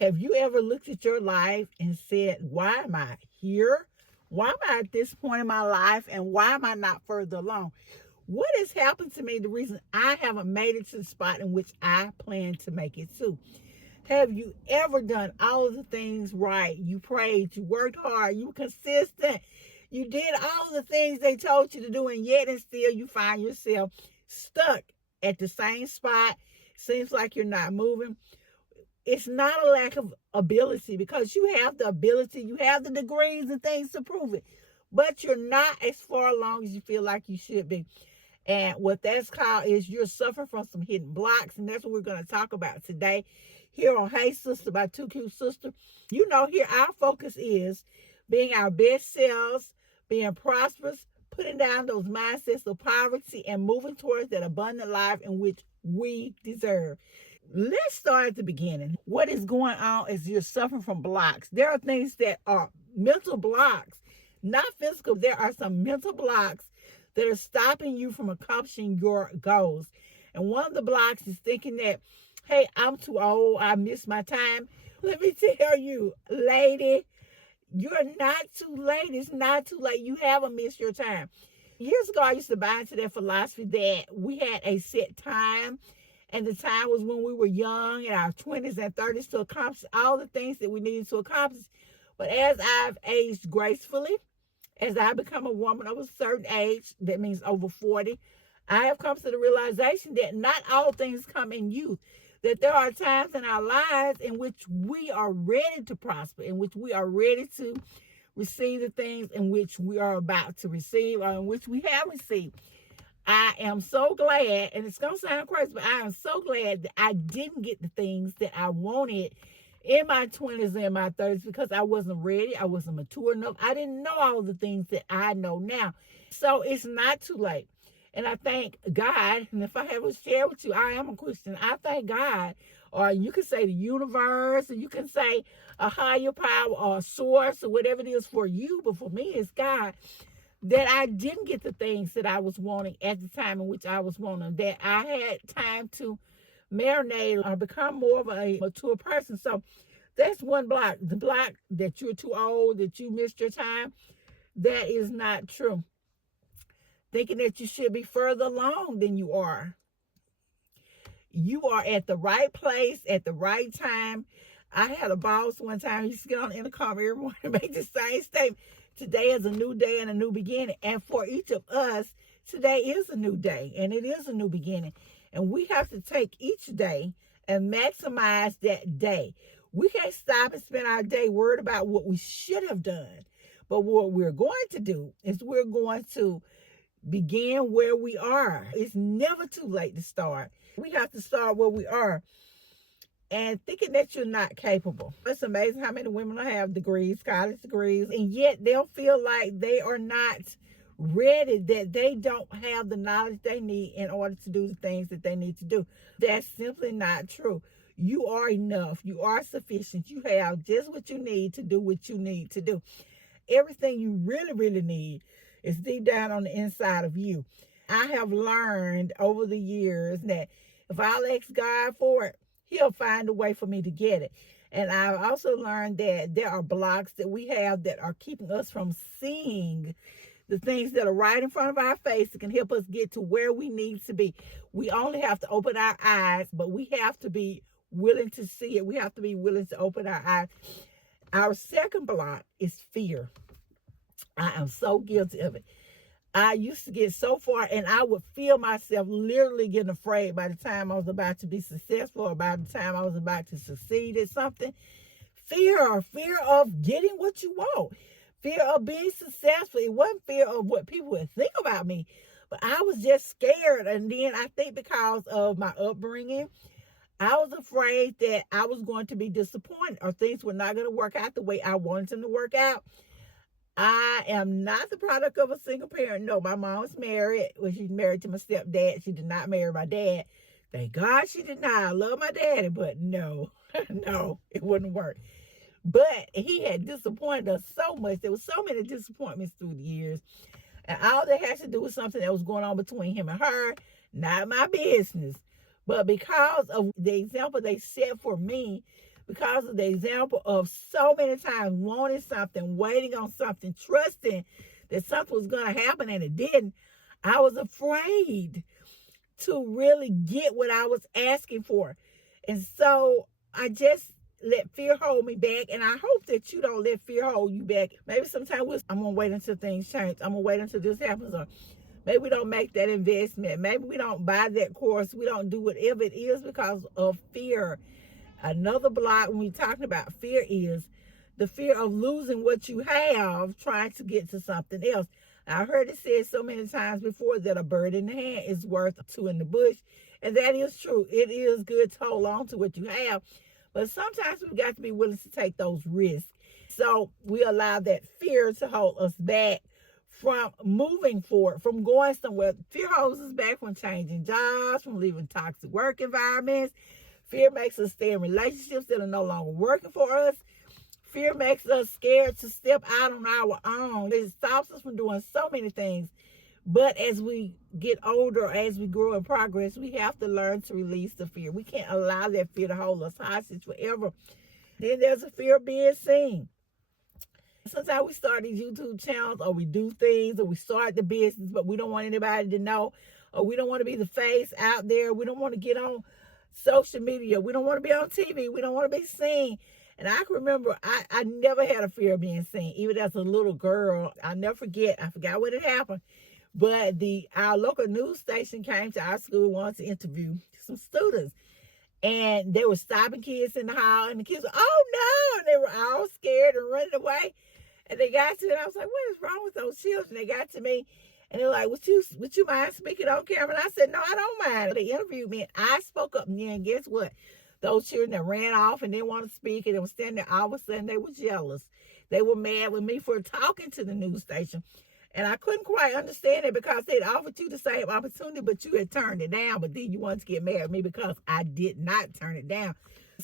Have you ever looked at your life and said, why am I here? Why am I at this point in my life? And why am I not further along? What has happened to me? The reason I haven't made it to the spot in which I plan to make it to. Have you ever done all of the things right? You prayed, you worked hard, you were consistent. You did all the things they told you to do, and yet and still you find yourself stuck at the same spot. Seems like you're not moving. It's not a lack of ability, because you have the ability, you have the degrees and things to prove it, but you're not as far along as you feel like you should be. And what that's called is you're suffering from some hidden blocks, and that's what we're going to talk about today here on Hey Sister by Too Cute Sister. You know, here our focus is being our best selves, being prosperous, putting down those mindsets of poverty, and moving towards that abundant life in which we deserve. Let's start at the beginning. What is going on is you're suffering from blocks. There are things that are mental blocks, not physical. There are some mental blocks that are stopping you from accomplishing your goals. And one of the blocks is thinking that, hey, I'm too old, I missed my time. Let me tell you, lady, you're not too late. It's not too late. You haven't missed your time. Years ago, I used to buy into that philosophy that we had a set time, and the time was when we were young, in our 20s and 30s, to accomplish all the things that we needed to accomplish. But as I've aged gracefully, as I become a woman of a certain age, that means over 40, I have come to the realization that not all things come in youth, that there are times in our lives in which we are ready to prosper, in which we are ready to receive the things in which we are about to receive, or in which we have received. I am so glad, and it's going to sound crazy, but I am so glad that I didn't get the things that I wanted in my 20s and my 30s, because I wasn't ready. I wasn't mature enough. I didn't know all the things that I know now. So it's not too late. And I thank God, and if I haven't shared with you, I am a Christian. I thank God, or you can say the universe, or you can say a higher power or a source, or whatever it is for you, but for me, it's God, that I didn't get the things that I was wanting at the time in which I was wanting, that I had time to marinate or become more of a mature person. So that's one block. The block that you're too old, that you missed your time, that is not true. Thinking that you should be further along than you are. You are at the right place at the right time. I had a boss one time. He used to get on the intercom every morning and make the same statement. Today is a new day and a new beginning. And for each of us, today is a new day and it is a new beginning. And we have to take each day and maximize that day. We can't stop and spend our day worried about what we should have done. But what we're going to do is we're going to begin where we are. It's never too late to start. We have to start where we are. And thinking that you're not capable. It's amazing how many women have degrees, college degrees, and yet they'll feel like they are not ready, that they don't have the knowledge they need in order to do the things that they need to do. That's simply not true. You are enough. You are sufficient. You have just what you need to do what you need to do. Everything you really, really need is deep down on the inside of you. I have learned over the years that if I'll ask God for it, He'll find a way for me to get it. And I've also learned that there are blocks that we have that are keeping us from seeing the things that are right in front of our face that can help us get to where we need to be. We only have to open our eyes, but we have to be willing to see it. We have to be willing to open our eyes. Our second block is fear. I am so guilty of it. I used to get so far, and I would feel myself literally getting afraid by the time I was about to be successful, or by the time I was about to succeed at something. Fear of getting what you want. Fear of being successful. It wasn't fear of what people would think about me, but I was just scared. And then I think because of my upbringing, I was afraid that I was going to be disappointed, or things were not going to work out the way I wanted them to work out. I am not the product of a single parent. No, my mom was married. Well, she's married to my stepdad. She did not marry my dad. Thank God she did not. I love my daddy, but no, no, it wouldn't work. But he had disappointed us so much. There were so many disappointments through the years. And all that has to do with something that was going on between him and her. Not my business. But because of the example they set for me, because of the example of so many times wanting something, waiting on something, trusting that something was going to happen and it didn't. I was afraid to really get what I was asking for. And so I just let fear hold me back. And I hope that you don't let fear hold you back. Maybe sometimes I'm going to wait until things change. I'm going to wait until this happens. Or maybe we don't make that investment. Maybe we don't buy that course. We don't do whatever it is because of fear. Another block when we're talking about fear is the fear of losing what you have trying to get to something else. I heard it said so many times before that a bird in the hand is worth two in the bush. And that is true. It is good to hold on to what you have. But sometimes we've got to be willing to take those risks. So we allow that fear to hold us back from moving forward, from going somewhere. Fear holds us back from changing jobs, from leaving toxic work environments. Fear makes us stay in relationships that are no longer working for us. Fear makes us scared to step out on our own. It stops us from doing so many things. But as we get older, as we grow in progress, we have to learn to release the fear. We can't allow that fear to hold us hostage forever. Then there's a fear of being seen. Sometimes we start these YouTube channels, or we do things, or we start the business, but we don't want anybody to know, or we don't want to be the face out there. We don't want to get on social media. We don't want to be on TV. We don't want to be seen. And I can remember I never had a fear of being seen, even as a little girl. I'll never forget. I forgot what had happened. But our local news station came to our school and wanted to interview some students. And they were stopping kids in the hall, and the kids were, oh no, and they were all scared and running away. And they got to me, and I was like, what is wrong with those children? They got to me, and they were like, would you mind speaking on camera? And I said, no, I don't mind. They interviewed me, and I spoke up, and then guess what? Those children that ran off and didn't want to speak, and they were standing there, all of a sudden they were jealous. They were mad with me for talking to the news station. And I couldn't quite understand it because they'd offered you the same opportunity, but you had turned it down. But then you wanted to get mad at me because I did not turn it down.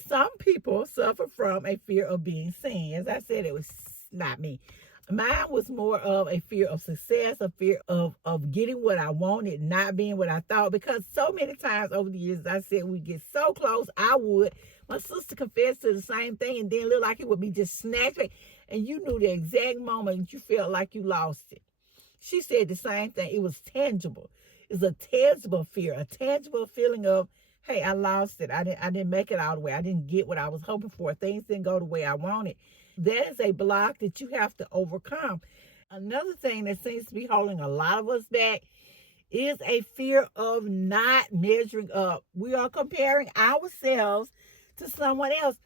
Some people suffer from a fear of being seen. As I said, it was not me. Mine was more of a fear of success, a fear of getting what I wanted, not being what I thought. Because so many times over the years, I said we get so close, my sister confessed to the same thing, and then looked like it would be just snatched back. And you knew the exact moment you felt like you lost it. She said the same thing. It was tangible. It's a tangible fear, a tangible feeling of, hey, I lost it. I didn't make it all the way. I didn't get what I was hoping for. Things didn't go the way I wanted. That is a block that you have to overcome. Another thing that seems to be holding a lot of us back is a fear of not measuring up. We are comparing ourselves to someone else.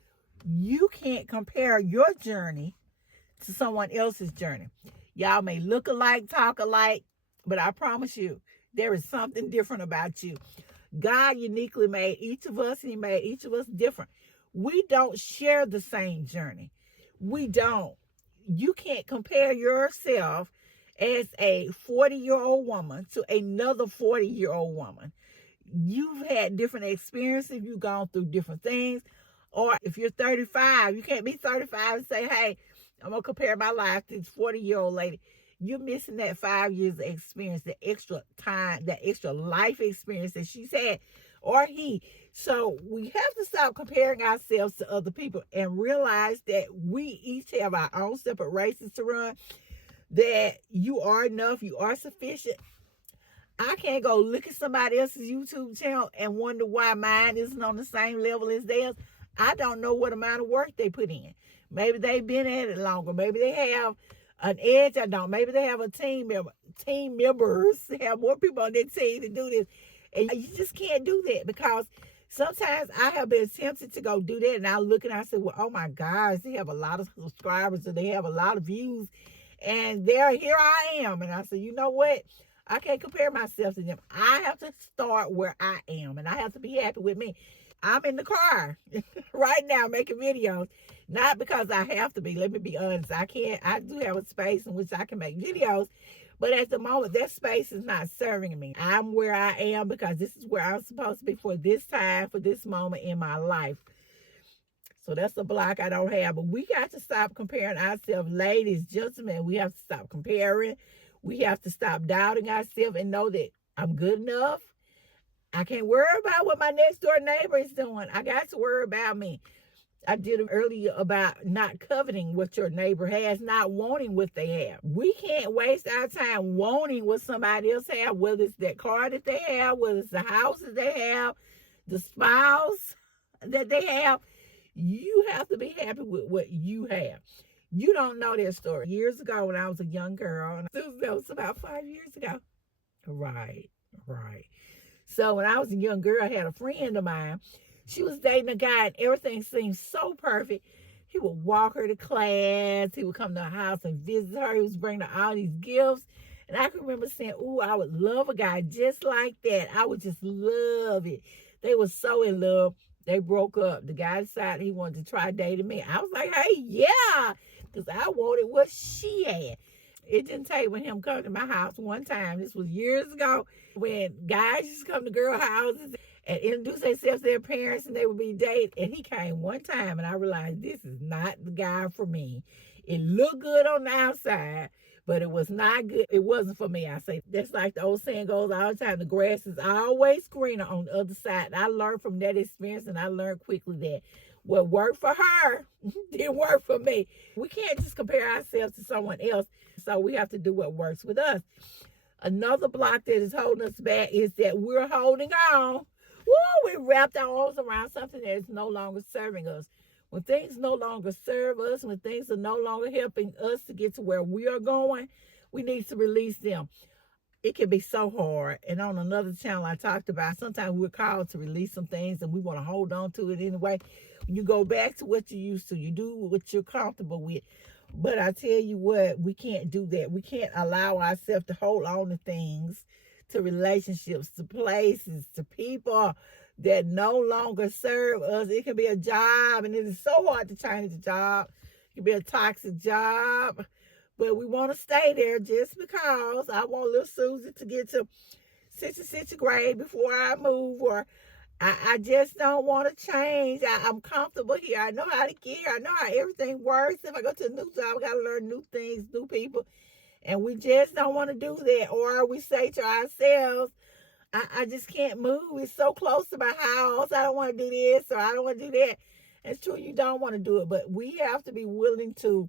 You can't compare your journey to someone else's journey. Y'all may look alike, talk alike, but I promise you, there is something different about you. God uniquely made each of us, and He made each of us different. We don't share the same journey. We don't. You can't compare yourself as a 40-year-old woman to another 40-year-old woman. You've had different experiences. You've gone through different things. Or if you're 35, you can't be 35 and say, hey, I'm going to compare my life to this 40-year-old lady. You're missing that 5 years of experience, the extra time, that extra life experience that she's had, or he. So we have to stop comparing ourselves to other people and realize that we each have our own separate races to run, that you are enough, you are sufficient. I can't go look at somebody else's YouTube channel and wonder why mine isn't on the same level as theirs. I don't know what amount of work they put in. Maybe they've been at it longer. Maybe they have an edge. I don't. Maybe they have a team members. They have more people on their team to do this. And you just can't do that, because sometimes I have been tempted to go do that. And I look and I say, well, oh my gosh, they have a lot of subscribers, or they have a lot of views. And here I am. And I say, you know what? I can't compare myself to them. I have to start where I am. And I have to be happy with me. I'm in the car right now making videos, not because I have to be. Let me be honest. I do have a space in which I can make videos, but at the moment, that space is not serving me. I'm where I am because this is where I'm supposed to be for this time, for this moment in my life. So that's a block I don't have. But we got to stop comparing ourselves. Ladies, gentlemen, we have to stop comparing. We have to stop doubting ourselves and know that I'm good enough. I can't worry about what my next door neighbor is doing. I got to worry about me. I did it earlier about not coveting what your neighbor has, not wanting what they have. We can't waste our time wanting what somebody else has, whether it's that car that they have, whether it's the house that they have, the spouse that they have. You have to be happy with what you have. You don't know their story. Years ago, when I was a young girl, and that was about 5 years ago. Right, right. So when I was a young girl, I had a friend of mine. She was dating a guy, and everything seemed so perfect. He would walk her to class. He would come to her house and visit her. He was bringing her all these gifts. And I can remember saying, "Ooh, I would love a guy just like that. I would just love it." They were so in love. They broke up. The guy decided he wanted to try dating me. I was like, "Hey, yeah," because I wanted what she had. It didn't take when him come to my house one time. This was years ago when guys used to come to girl houses and introduce themselves to their parents and they would be dating. And he came one time and I realized this is not the guy for me. It looked good on the outside, but it was not good. It wasn't for me. I say that's like the old saying goes all the time. The grass is always greener on the other side. And I learned from that experience and I learned quickly that what worked for her didn't work for me. We can't just compare ourselves to someone else. So we have to do what works with us. Another block that is holding us back is that we're holding on. Woo, we wrapped our arms around something that is no longer serving us. When things no longer serve us, when things are no longer helping us to get to where we are going, we need to release them. It can be so hard. And on another channel I talked about, sometimes we're called to release some things and we want to hold on to it anyway. You go back to what you used to. You do what you're comfortable with. But I tell you what, we can't do that. We can't allow ourselves to hold on to things, to relationships, to places, to people that no longer serve us. It can be a job, and it is so hard to change a job. It can be a toxic job, but we want to stay there just because I want little Susie to get to sixth grade before I move, or I just don't want to change. I'm comfortable here. I know how to get here. I know how everything works. If I go to a new job, I got to learn new things, new people. And we just don't want to do that. Or we say to ourselves, I just can't move. It's so close to my house. I don't want to do this or I don't want to do that. It's true, you don't want to do it. But we have to be willing to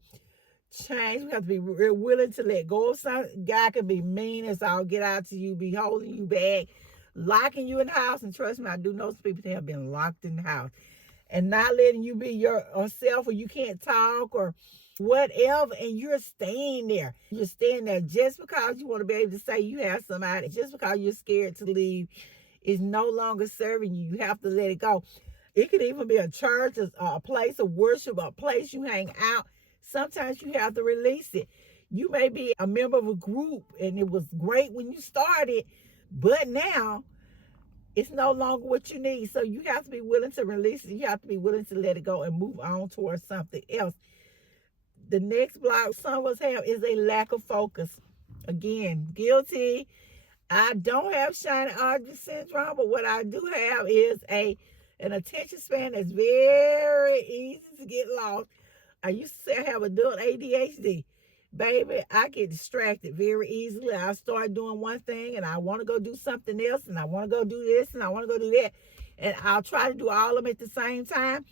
change. We have to be real willing to let go of something. God can be mean as all get out to you, be holding you back, locking you in the house. And trust me, I do know some people that have been locked in the house and not letting you be yourself, or you can't talk or whatever, and you're staying there. You're staying there just because you want to be able to say you have somebody, just because you're scared to leave is no longer serving you. You have to let it go. It could even be a church, a place of worship, a place you hang out. Sometimes you have to release it. You may be a member of a group and it was great when you started, but now it's no longer what you need. So you have to be willing to release it. You have to be willing to let it go and move on towards something else. The next block some of us have is a lack of focus. Again, guilty. I don't have shiny object syndrome, but what I do have is an attention span that's very easy to get lost. I used to say I have adult ADHD. Baby, I get distracted very easily. I start doing one thing and I want to go do something else, and I want to go do this and I want to go do that. And I'll try to do all of them at the same time.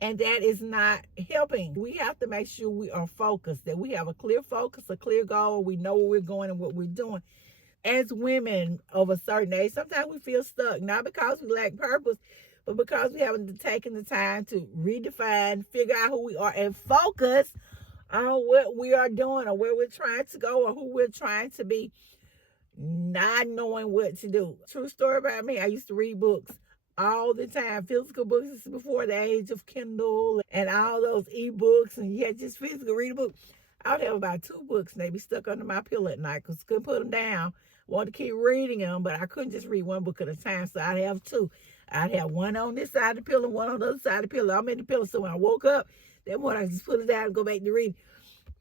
And that is not helping. We have to make sure we are focused, that we have a clear focus, a clear goal. We know where we're going and what we're doing. As women of a certain age, sometimes we feel stuck, not because we lack purpose, but because we haven't taken the time to redefine, figure out who we are, and focus on what we are doing or where we're trying to go or who we're trying to be, not knowing what to do. True story about me, I used to read books all the time, physical books. This is before the age of Kindle and all those ebooks, and you had just physical read a book. I would have about 2 books maybe stuck under my pillow at night because I couldn't put them down. Wanted to keep reading them, but I couldn't just read one book at a time, so I'd have 2. I'd have one on this side of the pillow, one on the other side of the pillow. I'm in the pillow, so when I woke up, that morning I just put it down and go back to reading,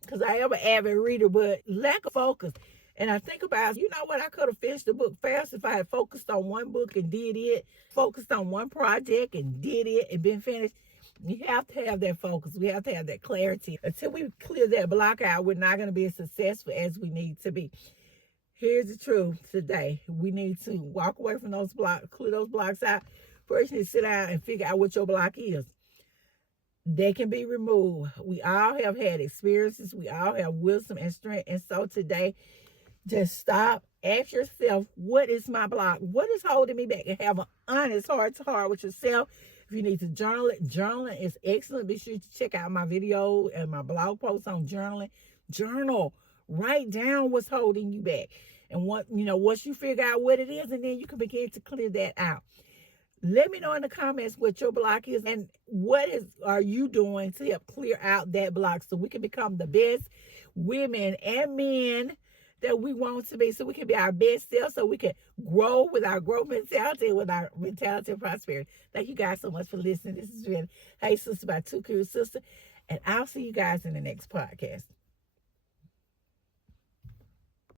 because I am an avid reader, but lack of focus. And I think about, you know what, I could have finished the book fast if I had focused on one book and did it, focused on one project and did it and been finished. You have to have that focus. We have to have that clarity. Until we clear that block out, we're not going to be as successful as we need to be. Here's the truth today. We need to walk away from those blocks, clear those blocks out. First, you need to sit down and figure out what your block is. they can be removed. We all have had experiences. We all have wisdom and strength. And so today, just stop. Ask yourself, what is my block? What is holding me back? And have an honest heart to heart with yourself. If you need to journal it, journaling is excellent. Be sure to check out my video and my blog post on journaling. Journal. Write down what's holding you back. And once you figure out what it is, and then you can begin to clear that out. Let me know in the comments what your block is and are you doing to help clear out that block so we can become the best women and men that we want to be, so we can be our best self, so we can grow with our growth mentality and with our mentality of prosperity. Thank you guys so much for listening. This is been Hey Sister by Two Curious Sister, and I'll see you guys in the next podcast.